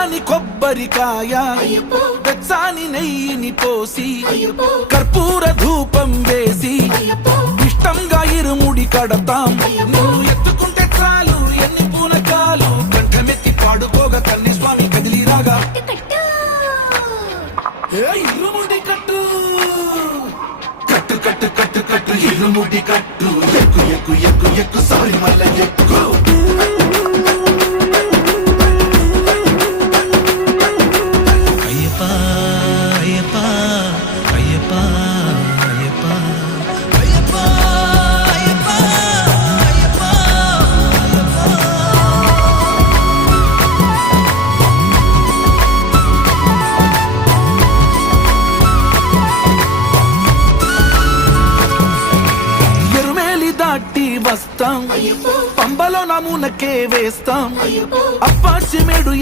కమ్మని కొబ్బరికాయ వెచ్చాని నెయ్యిని పోసి కర్పూర ధూపం వేసి ఇష్టంగా ఇరుముడి కడతాం. నువ్వు ఎత్తుకుంటే చాలు ఎన్ని పూనకాలు కంఠమెత్తి పాడుకోగా కన్య స్వామి కదిలిరాగా ఇరుముడి కట్టు కట్టు కట్టు కట్టు కట్టు ఇరుముడి కట్టు ఎక్కు ఎక్కు ఎక్కు ఎక్కు సారి మల్ల ఎక్కు వస్తాం పంబలో నమూనకే వేస్తాం అప్పాచి మేడు